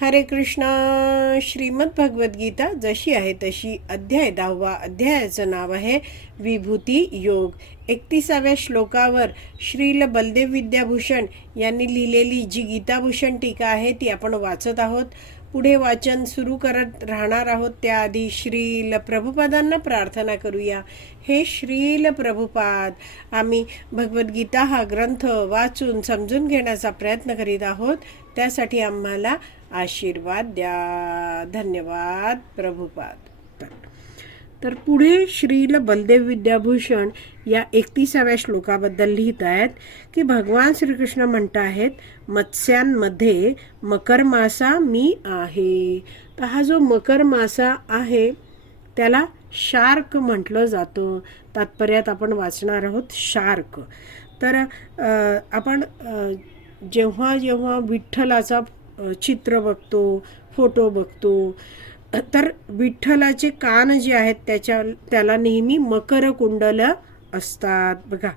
हरे कृष्ण श्रीमद भगवद्गीता जशी आहे तशी अध्याय दहावा अध्यायाचं नाव आहे विभूती योग. एकतीसाव्या श्लोकावर श्रील बलदेव विद्याभूषण यांनी लिहिलेली जी गीताभूषण टीका आहे ती आपण वाचत आहोत. पुढे वाचन सुरू करत राहणार आहोत. त्याआधी श्रील प्रभुपादांना प्रार्थना करूया. हे श्रील प्रभुपाद आम्ही भगवद्गीता हा ग्रंथ वाचून समजून घेण्याचा प्रयत्न करीत आहोत. त्यासाठी आम्हाला आशीर्वाद द्या. धन्यवाद प्रभुपाद. तर पुढे श्रील बलदेव विद्याभूषण या एकतीसाव्या श्लोकाबद्दल लिहित आहेत की भगवान श्रीकृष्ण म्हणत आहेत मत्स्यांमध्ये मकर मासा मी आहे. तर हा जो मकर मासा आहे त्याला शार्क म्हटलं जातं. तात्पर्यात आपण वाचणार आहोत शार्क. तर आपण जेव्हा जेव्हा विठ्ठलाचा चित्र बघतो फोटो बघतो तर विठ्ठलाचे कान जे आहेत त्याच्या त्याला नेहमी मकर कुंडल असतात. बघा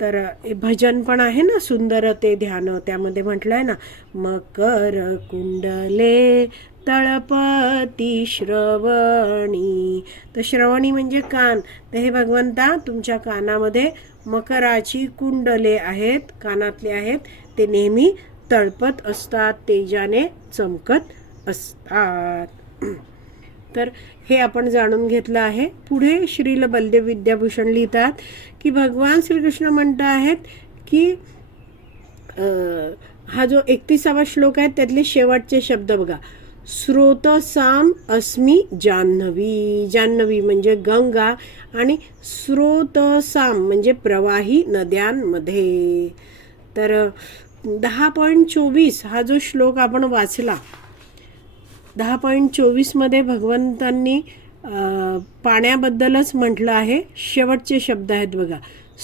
तर भजन पण आहे ना सुंदर ते ध्यान. त्यामध्ये म्हटलं आहे ना मकर कुंडले तळपती श्रवणी. तर श्रवणी म्हणजे कान. तर हे भगवंता तुमच्या कानामध्ये मकराची कुंडले आहेत कानातले आहेत. ते नेहमी तळपत असतात तेजाने चमकत असतात. तर हे आपण जाणून घेतलं आहे. पुढे श्रील बलदेव विद्याभूषण लिहितात की भगवान श्रीकृष्ण म्हणत आहेत की हा जो एकतीसावा श्लोक आहे त्यातले शेवटचे शब्द बघा. स्रोतसाम अस्मी जान्हवी जान्हवी म्हणजे गंगा आणि स्रोतसाम म्हणजे प्रवाही नद्यांमध्ये. तर दहा पॉईंट चोवीस हा जो श्लोक आपण वाचला दहा पॉईंट चोवीसमध्ये भगवंतांनी पाण्याबद्दलच म्हटलं आहे. शेवटचे शब्द आहेत बघा.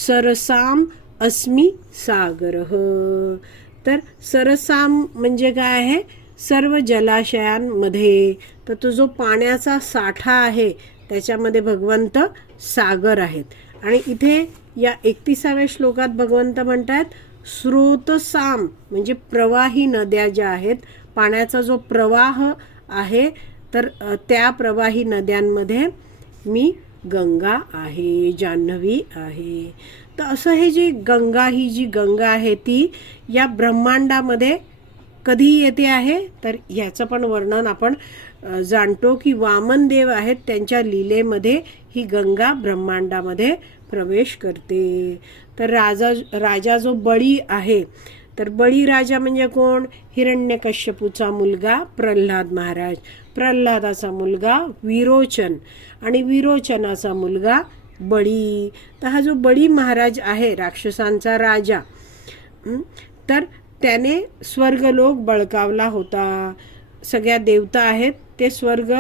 सरसाम अस्मी सागर. तर सरसाम म्हणजे काय आहे? सर्व जलाशयांमध्ये. तर तो जो पाण्याचा साठा आहे त्याच्यामध्ये भगवंत सागर आहेत. आणि इथे या एकतीसाव्या श्लोकात भगवंत म्हणतात स्रोतसाम म्हणजे प्रवाही नद्या ज्या आहेत पाण्याचा जो प्रवाह आहे. तर त्या प्रवाही नद्यांमध्ये मी गंगा आहे जान्हवी आहे. तर असं हे जी गंगा ही जी गंगा आहे ती या ब्रह्मांडामध्ये कधी येते आहे? तर ह्याचं पण वर्णन आपण जाणतो की वामनदेव आहेत त्यांच्या लीलेमध्ये ही गंगा ब्रह्मांडामध्ये प्रवेश करते. तर राजा राजा जो बळी आहे तर बळी राजा म्हणजे कोण? हिरण्यकश्यपूचा मुलगा प्रल्हाद महाराज. प्रल्हादाचा मुलगा विरोचन आणि विरोचनाचा मुलगा बळी. तर हा जो बळी महाराज आहे राक्षसांचा राजा तर त्याने स्वर्गलोक बळकावला होता. सगळ्या देवता आहेत ते स्वर्ग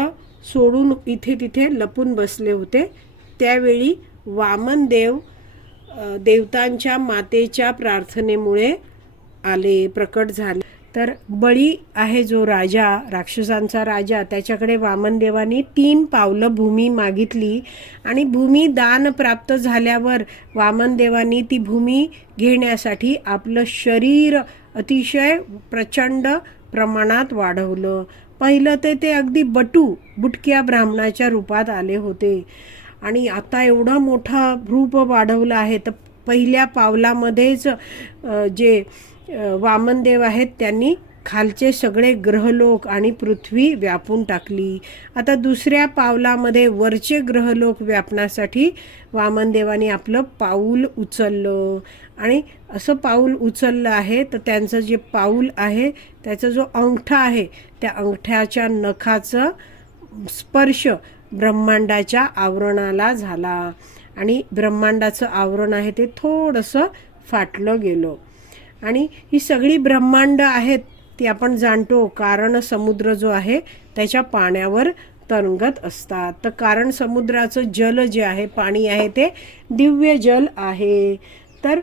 सोडून इथे तिथे लपून बसले होते. त्यावेळी वामनदेव देवतांच्या मातेच्या प्रार्थनेमुळे आले प्रकट झाले. तर बळी आहे जो राजा राक्षसांचा राजा त्याच्याकडे वामनदेवानी तीन पावलं भूमी मागितली आणि भूमी दान प्राप्त झाल्यावर वामनदेवानी ती भूमी घेण्यासाठी आपलं शरीर अतिशय प्रचंड प्रमाणात वाढवलं. पहिलं ते ते अगदी बटू बुटक्या ब्राह्मणाच्या रूपात आले होते. आणि आता एवढा मोठा रूप वाढवलं आहे तर पहिल्या पावलामध्येच जे वामनदेव आहेत त्यांनी खालचे सगळे ग्रहलोक आणि पृथ्वी व्यापून टाकली. आता दुसऱ्या पावलामध्ये वरचे ग्रहलोक व्यापण्यासाठी वामनदेवाने आपलं पाऊल उचललं. आणि असं पाऊल उचललं आहे तर त्यांचं जे पाऊल आहे त्याचा जो अंगठा आहे त्या अंगठ्याच्या नखाचं स्पर्श ब्रह्मांडाच्या आवरणाला झाला. आणि ब्रह्मांडाचं आवरण आहे ते थोडंसं फाटलं गेलं. आणि ही सगळी ब्रह्मांड आहेत ती आपण जाणतो कारण समुद्र जो आहे त्याच्या पाण्यावर तरंगत असतात. तर कारण समुद्राचं जल जे आहे पाणी आहे ते दिव्य जल आहे. तर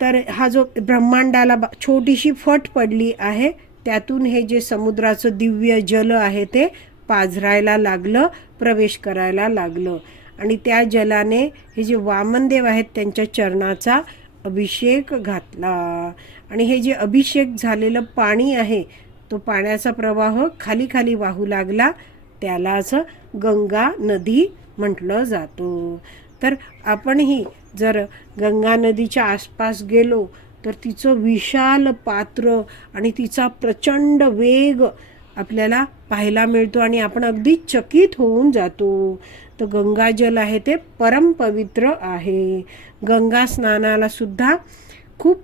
तर हा जो ब्रह्मांडाला छोटीशी फट पडली आहे त्यातून हे जे समुद्राचं दिव्य जल आहे ते पाझरायला लागलं प्रवेश करायला लागलं. आणि त्या जलाने हे जे वामनदेव आहेत त्यांच्या चरणाचा अभिषेक घातला. आणि हे जे अभिषेक झालेलं पाणी आहे तो पाण्याचा प्रवाह खाली खाली वाहू लागला. त्यालाच गंगा नदी म्हटलं जातो. तर आपणही जर गंगा नदीच्या आसपास गेलो तर तिचं विशाल पात्र आणि तिचा प्रचंड वेग आपल्याला पाहायला मिळतो आणि आपण अगदी चकित होऊन जातो. तर गंगाजल आहे ते परमपवित्र आहे. गंगा स्नानाला सुद्धा खूप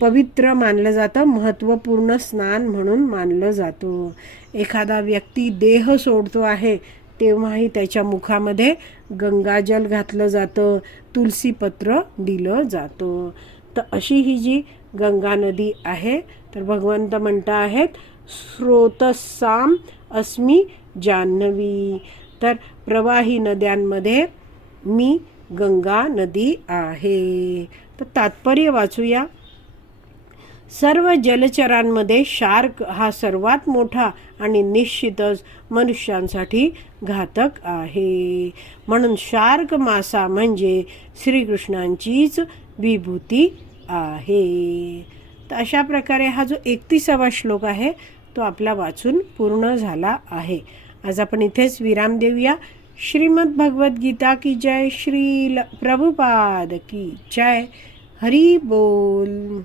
पवित्र मानलं जातं महत्त्वपूर्ण स्नान म्हणून मानलं जातं. एखादा व्यक्ती देह सोडतो आहे तेव्हाही त्याच्या मुखामध्ये गंगाजल घातलं जातं तुलसीपत्र दिलं जातं. तर अशी ही जी गंगा नदी आहे तर भगवंत म्हणता आहेत स्रोतसाम अस्मी जान्हवी तर प्रवाही नद्यांमध्ये मी गंगा नदी आहे. तर तात्पर्य वाचूया. सर्व जलचरांमध्ये शार्क हा सर्वात मोठा आणि निश्चितच मनुष्यांसाठी घातक आहे. म्हणून शार्क मासा म्हणजे श्रीकृष्णांचीच विभूती आहे. तर अशा प्रकारे हा जो एकतीसावा श्लोक आहे तो आपला वाचून पूर्ण झाला आहे. आज आपण इथेच विराम देऊया. श्रीमद भगवद्गीता की जय श्री प्रभुपाद की जय. हरी बोल.